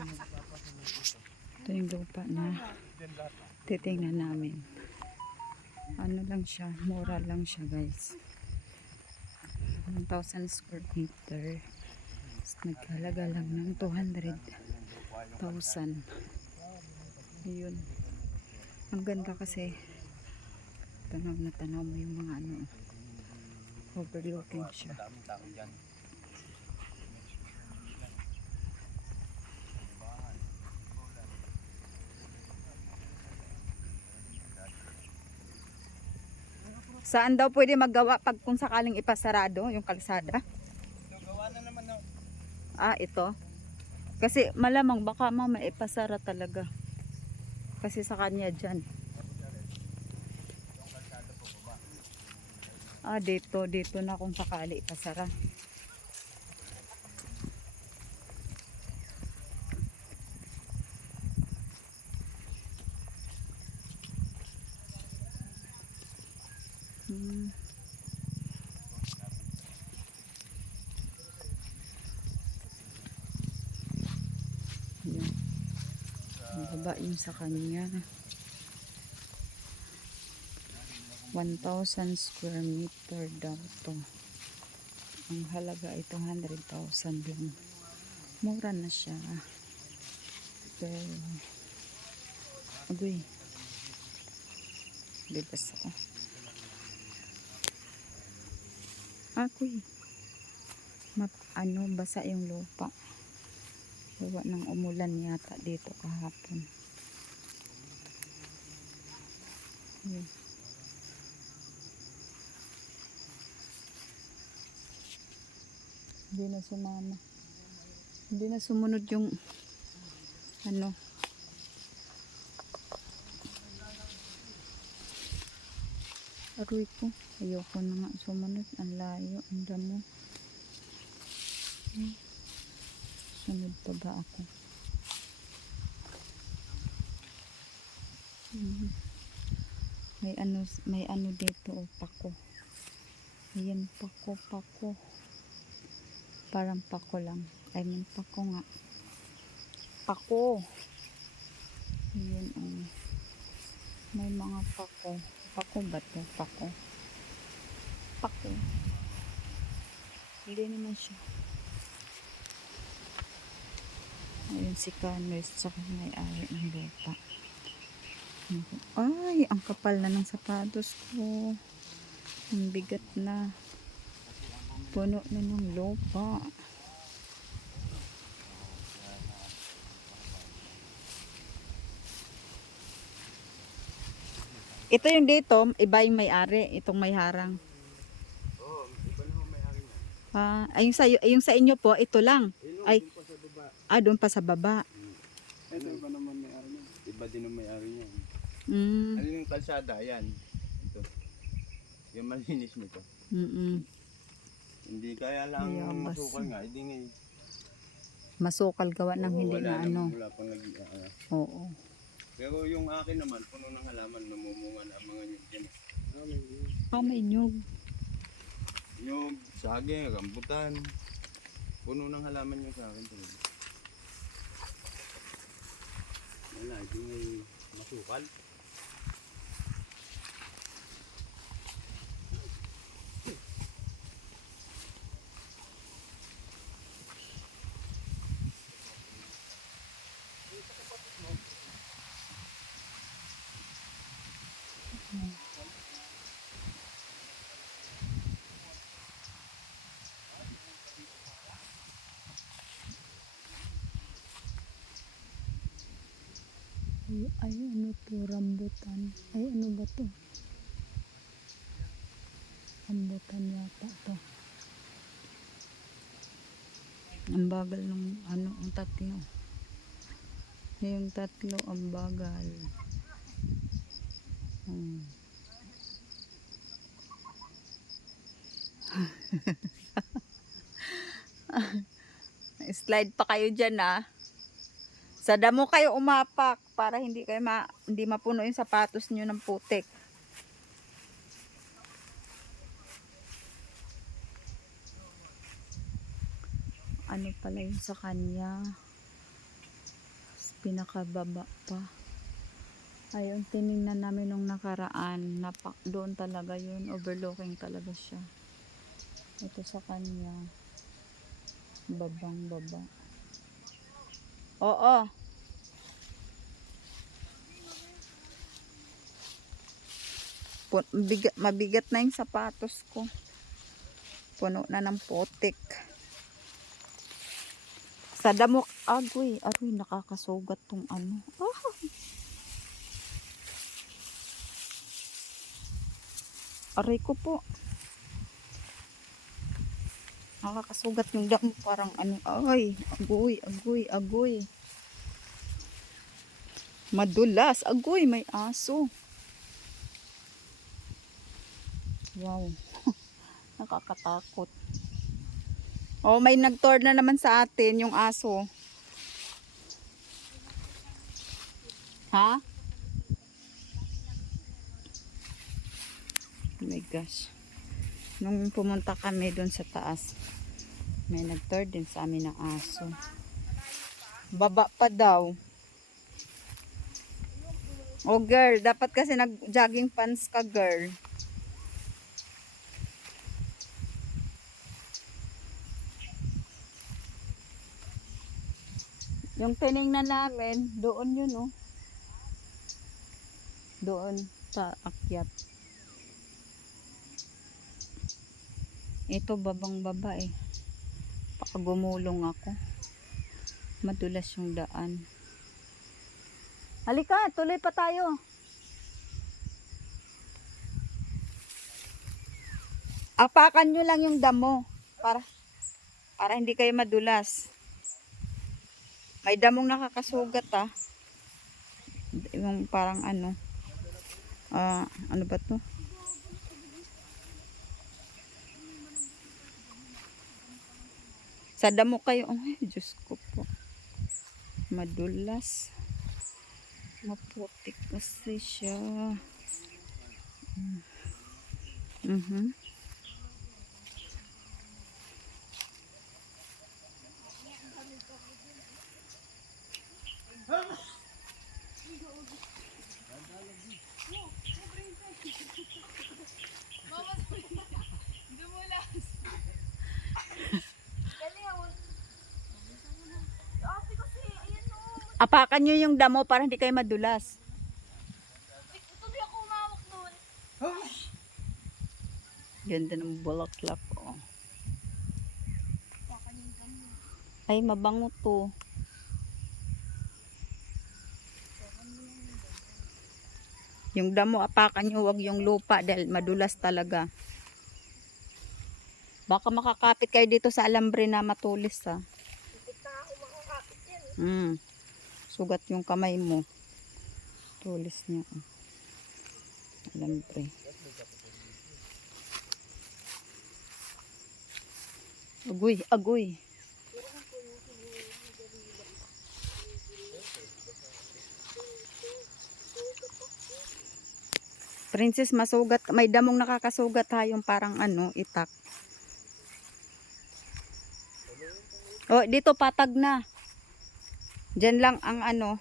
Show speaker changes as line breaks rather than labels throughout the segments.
Ito yung lupa na titingnan namin. Ano lang siya, mura lang siya guys. 1,000 square meter. Nagkalaga lang ng 200,000. Ayun. Ang ganda kasi tanaw na tanaw mo yung mga ano overlooking siya. Saan daw pwede maggawa pag kung sakaling ipasarado yung kalsada?
So, gawa na naman na.
Ah, ito. Kasi malamang baka mama ipasara talaga. Kasi sa kanya dyan. Ah, dito, dito na kung sakali ipasara. Yan. Ang baba yung sa kanya. 1,000 square meter daw to. Ang halaga ay 200,000 lang. Mura na siya. Pero, agoy. Bibas ako. Agoy. Map, ano, basa yung lupa. Gawa ng umulan yata dito kahapon. Yun. Hindi na sumama. Hindi na sumunod yung ano. Aroy ko. Ayoko na nga sumunod. Ang layo. Ang damo. Hmm. Ba ako? Mhm. May ano may ano dito oh, pako. Ayan pako pako. Parang pako lang. I mean pako nga. Pako. Ayan oh. May mga pako. Pako ba to? Pako. Pako. Hindi naman siya. Ayun si Canos sa may-ari ng lupa. Ay, ang kapal na ng sapatos ko. Ang bigat na. Puno na ng lupa. Ito yung dito, iba yung may-ari, itong may harang.
Oo, iba naman may ari na.
Ah, ay, yung sa, yung sa inyo po, ito lang. Ay.
Ay. pa sa baba.
Ah, doon pa sa baba.
Ito iba naman may ari niya. Iba din ang may ari niya.
Mm,
Ano yung kalsada? Yan. Ito. Yung malinis nito.
mm
Hindi kaya lang
Ay, abas.
masukal nga. Hindi nga. eh.
Masukal gawa ng
Oo,
hindi
wala
na
naman,
ano.
Wala pang nag ah, ah.
Oo.
Pero yung akin naman, puno ng halaman, namumunga na ang mga nyug dyan.
Ah, may nyug.
Nyug, saging, rambutan. Puno ng halaman yung sa akin talaga. Wala, hindi eh, masukal.
Ay, ay, ano to? Rambutan. Ay, ano ba to? Rambutan yata to. Ang bagal ng ano, ang tatlo. Yung tatlo, ang bagal. Hmm. Slide pa kayo dyan ah. Sa damo kayo umapak para hindi kayo ma, hindi mapuno yung sapatos niyo ng putik. Ano pala yun sa kanya? pinakababa pa. Ayun, tiningnan namin nung nakaraan. Napak, doon talaga yun. Overlooking talaga siya. Ito sa kanya. Babang baba. Oo. Biga- mabigat na yung sapatos ko. Puno na ng potik. Sa damok, agoy, aroy, nakakasugat tong ano. Ah! Aray ko po. Nakakasugat yung damo, parang ano, ay, agoy, agoy, agoy. Madulas, agoy, may aso. Wow. Nakakatakot. Oh, may nag-tour na naman sa atin yung aso. Ha? Oh my gosh. Nung pumunta kami doon sa taas, may nag-tour din sa amin ng aso. Baba pa daw. Oh girl, dapat kasi nag-jogging pants ka girl. Yung tiningnan namin, doon yun oh. Doon sa akyat. Ito babang baba eh. Baka gumulong ako. Madulas yung daan. Halika, tuloy pa tayo. Apakan nyo lang yung damo para para hindi kayo madulas. May damong nakakasugat ah. Yung parang ano. Ah, ano ba to? Sa damo kayo. Ay, Diyos ko po. Madulas. Maputik kasi siya. Mm. Apakan nyo yung damo para hindi kayo madulas.
Tuloy ako umawak doon.
Ganda ng bulaklak. Oh. Ay, mabango to. Yung damo, apakan nyo, wag yung lupa dahil madulas talaga. Baka makakapit kayo dito sa alambre na matulis ha.
Hindi na ako makakapit yan.
Mm. Sugat yung kamay mo. Tulis niya. ah. Alambre. Agoy, agoy. Princess, masugat. May damong nakakasugat ha, yung parang ano, itak. Oh, dito patag na. Diyan lang ang ano.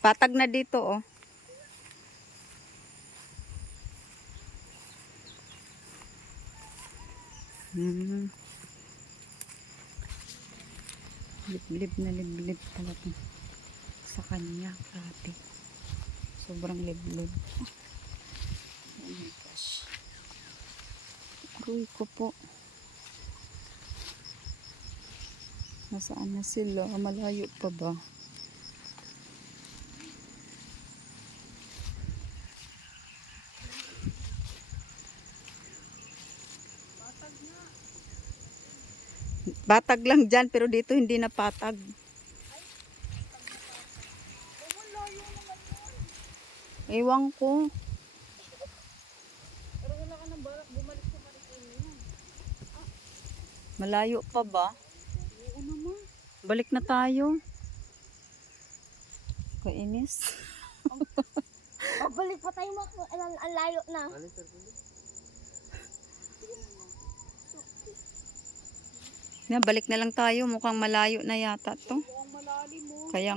Patag na dito, oh. Hmm. Liblib na liblib talaga sa kanya. Grabe. Sobrang liblib. Oh my gosh. Aroy ko po. Nasaan na sila? Malayo pa ba? Batag lang dyan, pero dito hindi na patag. Ewan ko.
Pero wala ka ng balak bumalik sa.
Malayo pa ba? Balik na tayo. Kainis.
Pabalik pa tayo mak ang, ang layo na.
Na, balik na lang tayo. Mukhang malayo na yata to. Kaya